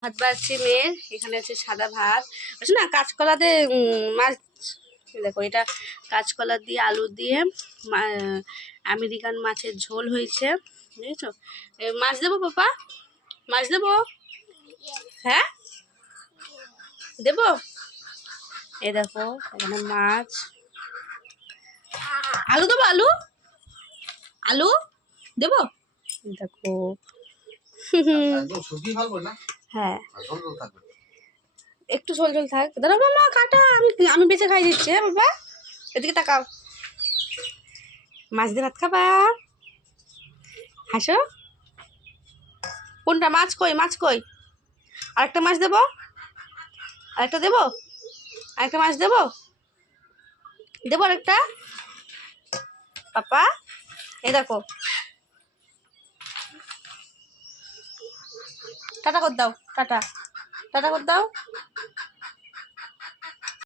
ভাত বাড়ছি মেয়ের, এখানে আছে সাদা ভাত, আছে না কাঁচকলাতে মাছ, দেখো এটা কাঁচকলা দিয়ে আলু দিয়ে আমেরিকান মাছের ঝোল হয়েছে, বুঝেছো? মাছ দেবো পাপা, মাছ দেবো? হ্যাঁ দেবো। এই দেখো এখানে মাছ, আলু দেবো, আলু আলু দেবো, দেখো। হ্যাঁ একটু ঝোল ঝোল থাক, দাঁড়া বাবা কাটা, আমি বেঁচে খাই দিচ্ছি। হ্যাঁ বাবা এদিকে তাকাও, মাছ দিয়ে ভাত খাবা, হাসো। কোনটা মাছ কই, মাছ কই? আরেকটা মাছ দেবো, আরেকটা দেবো, আরেকটা মাছ দেবো, দেবো আরেকটা পাপা। এই দেখো টাটা কর দাও, টাটা টাটা কর দাও।